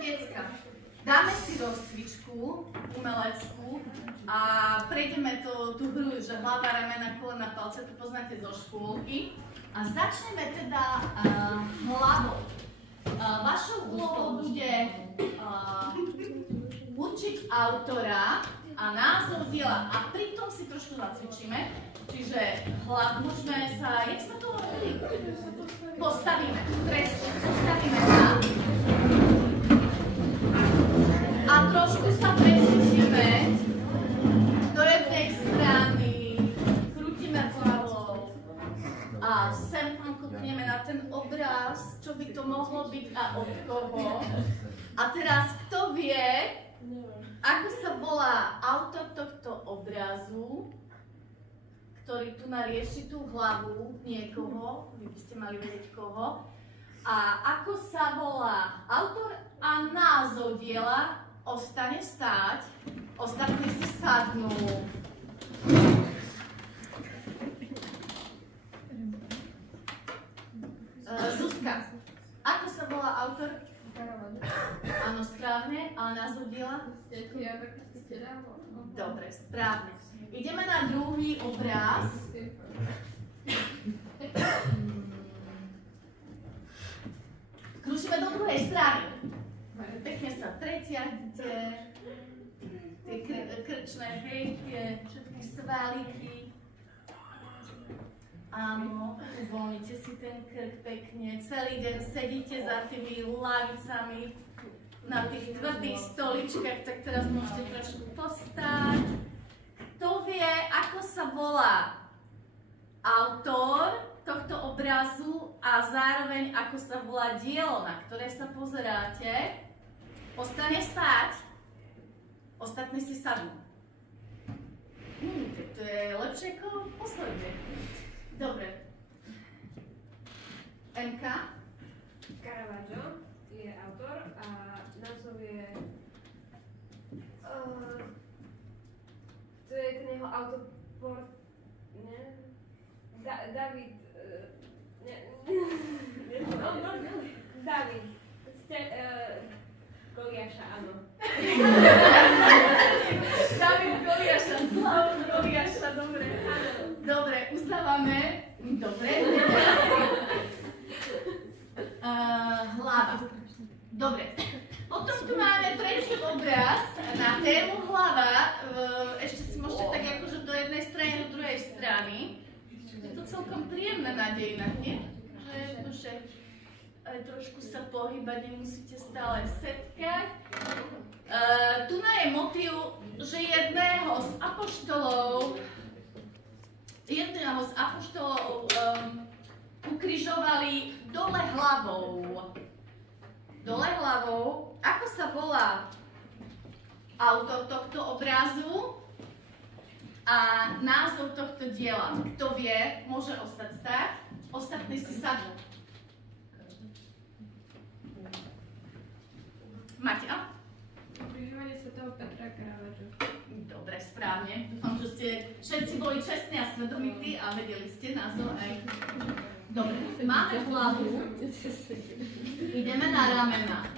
decka, dáme si rozcvičku umeleckú a prejdeme tú hru, že hlava, ramena, kolena, palce, to poznáte zo škôlky. A začneme teda hlavou. Vašou úlohou bude určiť autora a názov diela a pritom si trošku zacvičíme. Čiže môžeme sa, jak sme to robili? Postavíme, presne, postavíme sa. A trošku sa presvičíme do jednej strany, krútime hlavou a sem klikneme na ten obraz, čo by to mohlo byť a od koho. A teraz kto vie, ako sa volá autor tohto obrazu, ktorý tu narieši tú hlavu niekoho, vy by ste mali vedieť koho, a ako sa volá autor a názov diela, ostane stáť, ostatní si sadnú. Zuzka, ako sa volá autor? Áno, správne, a názov diela? Dobre, správne. Ideme na druhý obraz. Krúžime do druhej strany. Pekne sa pretiahnite. Tie krčné, hej, tie všetky svalíky. Áno, uvoľnite si ten krk pekne. Celý deň sedíte za tými lavicami na tých tvrdých stoličkách, tak teraz môžete trošku postať. Kto vie, ako sa volá autor tohto obrazu a zároveň ako sa volá dielo, na ktoré sa pozeráte, ostane stáť, ostatní si sadnú. Tak to je lepšie ako posledne. Dobre. MK? Caravaggio je autor a názov je... To je ten jeho autoport... Ne? David... David. Goliáša, áno. David Goliáša, Slav Goliáša, dobre. Dobre, uznávame. Dobre. Hlava. Dobre. Potom tu máme tretí obraz na tému hlava. Ešte si môžete tak akože do jednej strany, do druhej strany. Je to celkom príjemná na dejinách, nie? Že aj trošku sa pohybať, nemusíte stále setkať. Tu je motív, že jedného z apoštolov ukrižovali dole hlavou. Dole hlavou. Ako sa volá autor tohto obrazu a názov tohto diela? Kto vie, môže ostať stáť. Ostatní si sadnú. Maťa? Ukrižovanie svätého Petra Caravaggio. Dobre, správne. Dúfam, že ste všetci boli čestní a svedomití a vedeli ste názov aj. Dobre, máme hlavu. Ideme na ramena.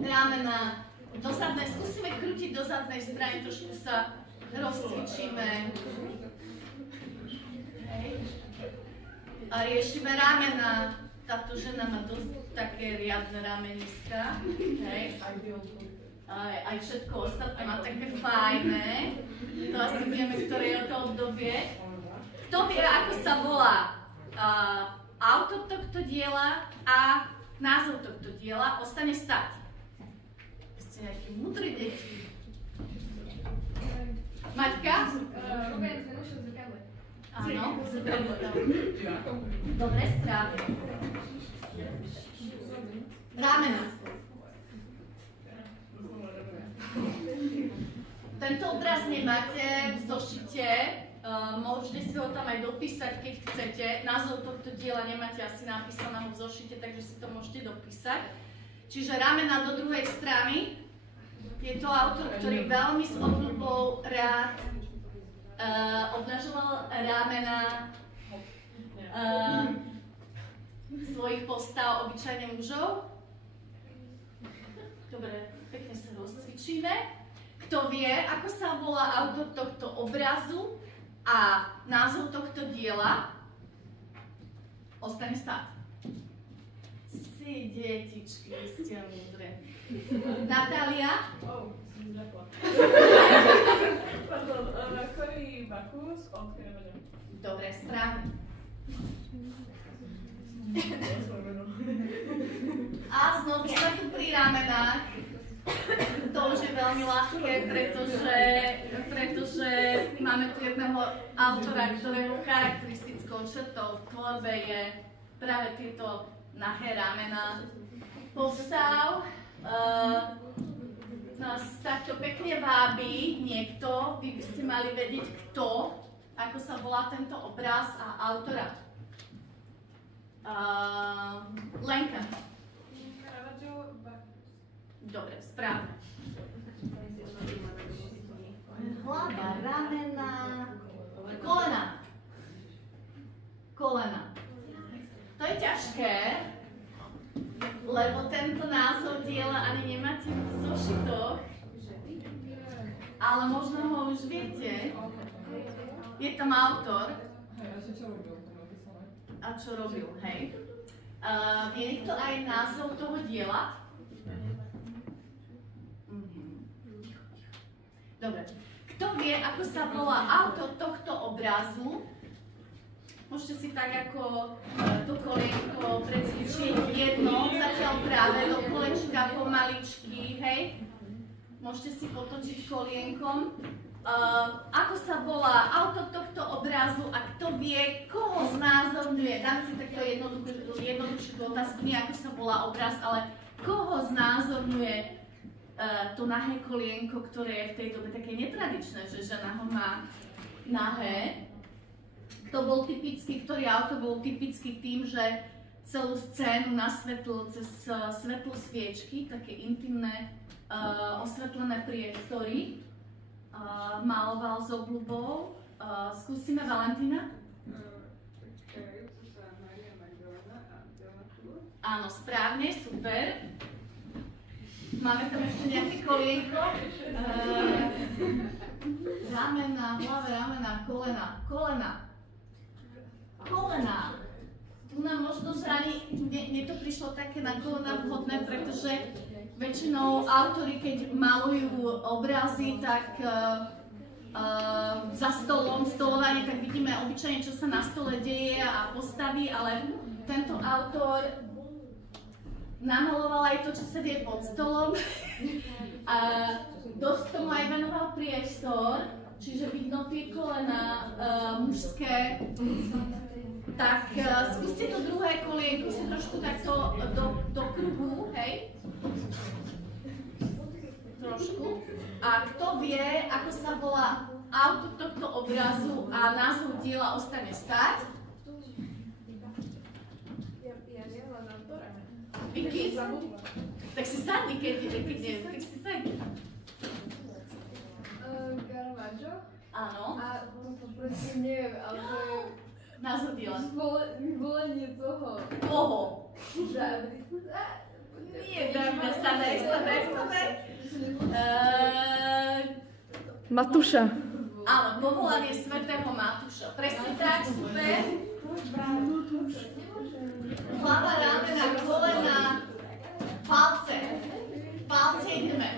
Ramena do zadnej, skúsime krútiť do zadnej strany, trošku sa rozcvičíme. A riešime ramena. Táto žena má dosť také riadne rameniska. Aj všetko ostatné má také fajné. To asi vieme, ktoré je to obdobie. Kto vie, ako sa volá autor tohto diela a názov tohto diela, ostane stať. Ste nejakí múdri deti. Maťka? Áno, zrkadlo. Dobre, správne. Ramena. Tento obraz nemáte v zošite, môžete si ho tam aj dopísať, keď chcete. Názov tohto diela nemáte asi napísaného v zošite, takže si to môžete dopísať. Čiže ramena do druhej strany. Je to autor, ktorý veľmi s obľubou rád obnažoval ramena. svojich postav obyčajne mužov? Dobre, pekne sa rozcvičíme. Kto vie, ako sa volá autor tohto obrazu a názov tohto diela? Ostane stáť. Si detičky, ste múdre. Natália? Pardon, Cory Bacchus od Caravaggio. Dobre, správne. A znovu sme tu pri ramenách. To už je veľmi ľahké, pretože máme tu jedného autora, ktorého charakteristickou črtou v tvorbe je práve tieto nahé ramená. Postav nás takto pekne vábi niekto, vy by ste mali vedieť kto, ako sa volá tento obraz a autora. Lenka. Caravaggio, Bacchus. Dobre, správne. Hlava, ramena, kolena. Kolena. To je ťažké, lebo tento názov diela ani nemáte v zošitoch, ale možno ho už viete. Je tam autor. A čo robil, hej? Vie niekto aj názov toho diela? Dobre. Kto vie, ako sa volá autor tohto obrazu? Môžete si tak ako to kolienko precvičiť jedno, zatiaľ práve do kolečka pomaličky, hej? Môžete si potočiť kolienkom. Ako sa volá autor tohto obrazu a kto vie, koho znázorňuje? Dám si takto jednoduchšiu otázku, nie ako sa volá obraz, ale koho znázorňuje to nahé kolienko, ktoré je v tej dobe také netradičné, že žena ho má nahé. To bol typický, ktorý autor bol typický tým, že celú scénu nasvetlil cez svetlo sviečky, také intimné osvetlené priestory. Maloval s obľubou. Skúsime Valentína? Áno, správne, super. Máme tam ešte nejaké kolienko. Ramena, hlave, ramena, kolena. Kolena. Kolena. Tu nám možno zraní, mne to prišlo také na kolena vhodné, pretože väčšinou autori, keď malujú obrazy, tak za stolom, stolovanie, tak vidíme obyčajne, čo sa na stole deje a postaví, ale tento autor namaloval aj to, čo sa deje pod stolom. A dosť tomu aj venoval priestor, čiže vidno tie kolena mužské. Tak skúste to druhé kolienko si trošku takto do kruhu, hej? Trošku. A kto vie, ako sa volá autor tohto obrazu a názov diela ostane stáť? Ja nehľadám autora. Vicky? Tak si sadni, keď nie, tak si sadni. Caravaggio? Áno. A to proste neviem, ale to je Názov diela. vyvolenie toho. Koho? Nie, Dáme, sadaj. Matúša. Áno, povolanie svätého Matúša. Presne tak, super. Hlava, ramena, kolena, palce. Palce ideme.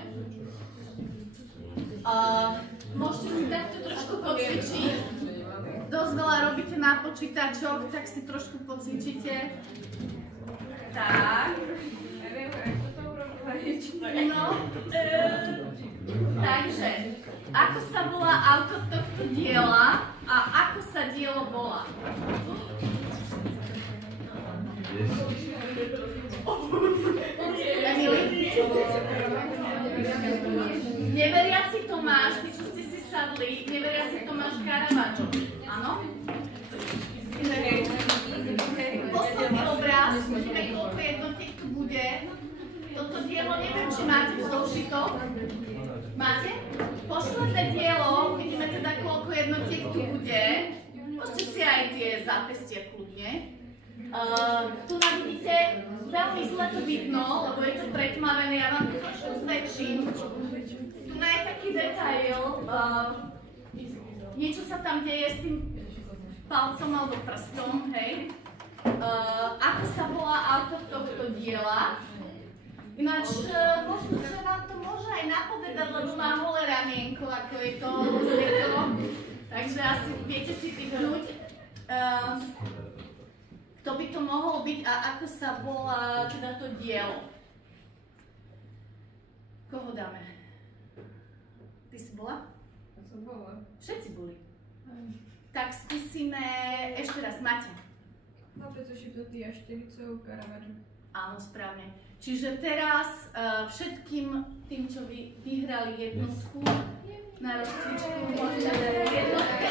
Môžete si takto trošku pocvičiť. Dosť veľa robíte na počítačoch, tak si trošku pocvičite. Tak. Neviem, ako to urobila niečo. No, takže, ako sa volá autor tohto diela a ako sa dielo volá? Neveriaci Tomáš, ty čo ste si sadli, neveriaci Tomáš Caravaggio, áno? Posledný obraz, vidíme, koľko jednotiek tu bude. Toto dielo, neviem, či máte v zošitoch. Máte? Posledné dielo, vidíme teda, koľko jednotiek tu bude. Môžete si aj tie zapestia kľudne. Tu nám vidíte, veľmi zle to vidno, lebo je to pretmavené, ja vám to trošku zväčším. Tu je taký detail, niečo sa tam deje s tým palcom alebo prstom, hej. Ako sa volá autor tohto diela. Ináč, možno, že vám to môže aj napovedať, lebo má holé ramienko, ako je to zvyklo. Takže asi viete si typnúť, kto by to mohol byť a ako sa volá teda to dielo. Koho dáme? Ty si bola? Ja som bola. Všetci boli. Tak skúsime ešte raz, Maťa. Chlapec ošipnutý a štylicou Caravaggio. Áno, správne. Čiže teraz všetkým tým, čo vyhrali jednotku na rozcvičku, môžete dať jednotke